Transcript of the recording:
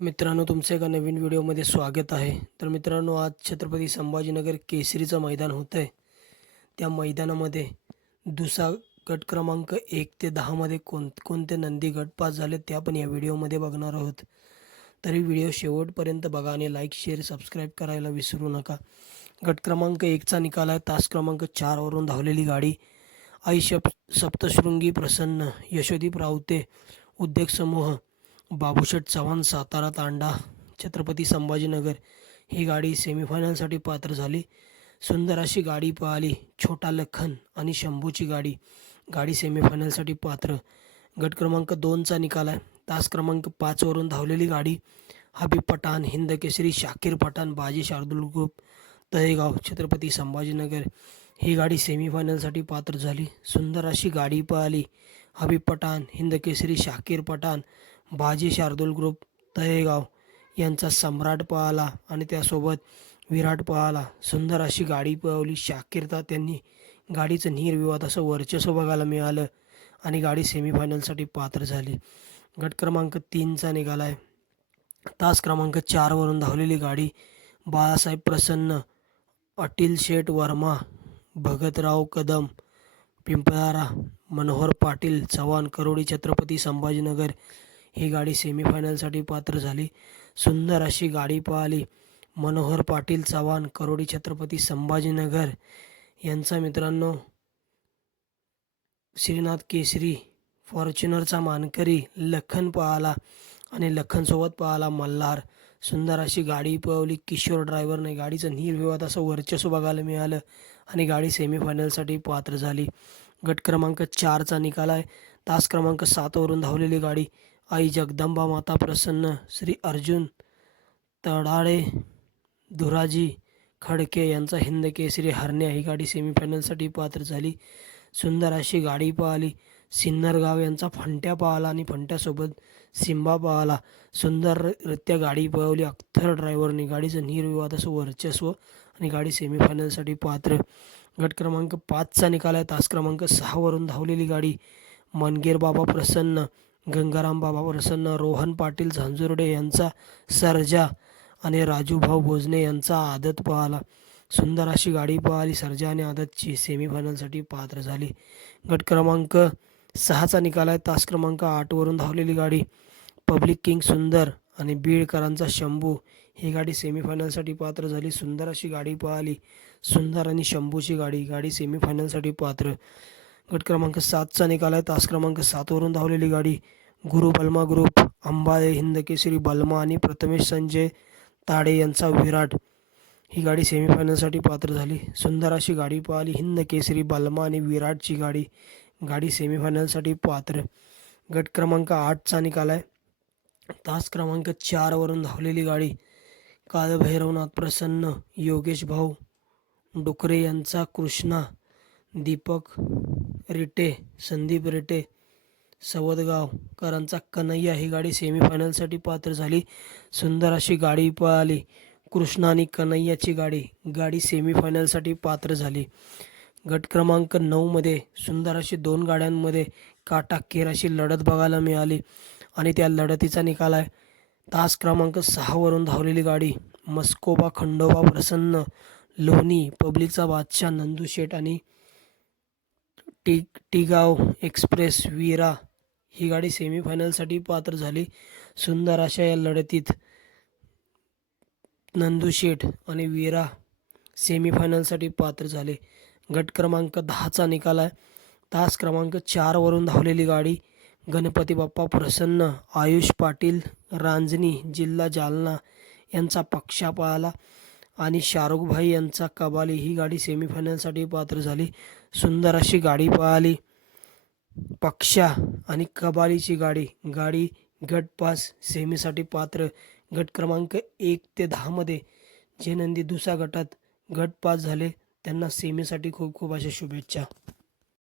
मित्रांनो तुमचं एका नवीन व्हिडिओमध्ये स्वागत आहे. तर मित्रांनो आज छत्रपती संभाजीनगर केसरीचं मैदान होतं आहे त्या मैदानामध्ये दुसरा गट क्रमांक एक ते दहामध्ये कोण कोणते नंदी गट पास झाले ते आपण या व्हिडिओमध्ये बघणार आहोत. तरी व्हिडिओ शेवटपर्यंत बघा आणि लाईक शेअर सबस्क्राईब करायला विसरू नका. गट क्रमांक एकचा निकाल आहे. तास क्रमांक चारवरून धावलेली गाडी. आई शप सप्तशृंगी प्रसन्न यशोदीप रावते उद्योग समूह बाबूशेठ चव्हाण सातारा तांडा छत्रपती संभाजीनगर ही गाडी सेमीफायनलसाठी पात्र झाली. सुंदर अशी गाडी पळाली छोटा लखन आणि शंभूची गाडी. गाडी सेमीफायनलसाठी पात्र. गट क्रमांक दोनचा निकाल आहे. तास क्रमांक पाचवरून धावलेली गाडी हबीब पठाण हिंद केसरी शाकीर पठाण बाजी शार्दुल ग्रुप तळेगाव छत्रपती संभाजीनगर ही गाडी सेमीफायनलसाठी पात्र झाली. सुंदर अशी गाडी पळाली हबीब पठाण हिंद केसरी शाकीर पठाण बाजी शार्दूल ग्रुप तळेगाव यांचा सम्राट पळाला आणि त्यासोबत विराट पळाला. सुंदर अशी गाडी पळवली. शाकिरता त्यांनी गाडीचं निर्विवाद असं वर्चस्व बघायला मिळालं आणि गाडी सेमीफायनलसाठी पात्र झाली. गट क्रमांक तीनचा निघाला आहे तास क्रमांक चारवरून धावलेली गाडी बाळासाहेब प्रसन्न अटील शेठ वर्मा भगतराव कदम पिंपळारा मनोहर पाटील चव्हाण करोडी छत्रपती संभाजीनगर ही गाडी सेमीफायनलसाठी पात्र झाली. सुंदर अशी गाडी पळाली मनोहर पाटील चव्हाण करोडी छत्रपती संभाजीनगर यांचा मित्रांनो श्रीनाथ केसरी फॉर्च्युनरचा मानकरी लखन पळाला आणि लखनसोबत पळाला मल्हार. सुंदर अशी गाडी पळवली किशोर ड्रायव्हरने गाडीचं निर्विवाद असं वर्चस्व बघायला मिळालं आणि गाडी सेमीफायनलसाठी पात्र झाली. गट क्रमांक चारचा निकाल आहे. तास क्रमांक सातवरून धावलेली गाडी आई जगदंबा माता प्रसन्न श्री अर्जुन तडाळे धुराजी खडके यांचा हिंद केसरी हरण्या ही गाडी सेमीफायनलसाठी पात्र झाली. सुंदर अशी गाडी पळाली सिन्नरगाव यांचा फंट्या पळाला आणि फंट्यासोबत सिंबा पळाला सुंदररित्या गाडी पळवली अख्तर ड्रायव्हरने गाडीचं निर्विवाद असं वर्चस्व आणि गाडी सेमीफायनलसाठी पात्र. गट क्रमांक पाचचा निकाल आहे. तास क्रमांक सहावरून धावलेली गाडी. मनगेर बाबा प्रसन्न. गंगाराम बाबा प्रसन्न रोहन पाटील झांजुर्डे यांचा सर्जा आणि राजूभाऊ भोजने यांचा आदत पळाला सुंदर अशी गाडी पळाली सर्जा आणि आदतची सेमीफायनलसाठी पात्र झाली. गट क्रमांक सहाचा निकाल आहे. तास क्रमांक आठवरून धावलेली गाडी पब्लिक किंग सुंदर आणि बीडकरांचा शंभू. ही गाडी सेमीफायनलसाठी पात्र झाली. सुंदर अशी गाडी पळाली सुंदर आणि शंभूची गाडी. गाडी सेमीफायनलसाठी पात्र. गट क्रमांक सातचा निकाल आहे. तास क्रमांक सातवरून धावलेली गाडी गुरु बल्मा ग्रुप अंबाळे हिंद केसरी बल्मा प्रथमेश संजय ताडे विराट. ही गाडी सेमीफायनलसाठी पात्र सुंदर अशी गाडी पळाली हिंद केसरी बल्मा आणि विराटची गाडी गाडी सेमीफायनलसाठी पात्र. गट क्रमांक आठचा निकाल आहे. तास क्रमांक चारवरून धावलेली गाडी काळभैरवनाथ प्रसन्न, योगेश भाऊ डुकरे कृष्णा, दीपक रिटे संदीप रिटे सवदगावकरांचा कन्हैया ही गाडी सेमीफायनलसाठी पात्र झाली. सुंदर अशी गाडी पळाली. कृष्णा आणि कन्हैयाची गाडी गाडी सेमीफायनलसाठी पात्र झाली. गट क्रमांक नऊमध्ये सुंदर अशी दोन गाड्यांमध्ये काटाकेर अशी लढत बघायला मिळाली. आणि त्या लढतीचा निकाल आहे. तास क्रमांक सहावरून धावलेली गाडी मस्कोबा खंडोबा प्रसन्न लोणी पब्लिकचा बादशाह नंदू शेठ आणि टी टिगाव एक्सप्रेस वीरा ही गाडी सेमीफायनलसाठी पात्र झाली. सुंदर अशा या लढतीत नंदू शेठ आणि वीरा सेमीफायनलसाठी पात्र झाले. गट क्रमांक दहाचा निकाल आहे. तास क्रमांक चारवरून धावलेली गाडी गणपती बाप्पा प्रसन्न आयुष पाटील रांजणी जिल्हा जालना यांचा पक्षा पळाला आणि शाहरुखभाई यांचा कबाली. ही गाडी सेमीफायनलसाठी पात्र झाली. सुंदर अशी गाडी पळाली पक्षा आणि कबालीची गाडी. गाडी गट पास सेमीसाठी पात्र. गट क्रमांक एक ते दहामध्ये जे नंदी दुसऱ्या गटात गट पास झाले. त्यांना सेमीसाठी खूप खूप अशा शुभेच्छा.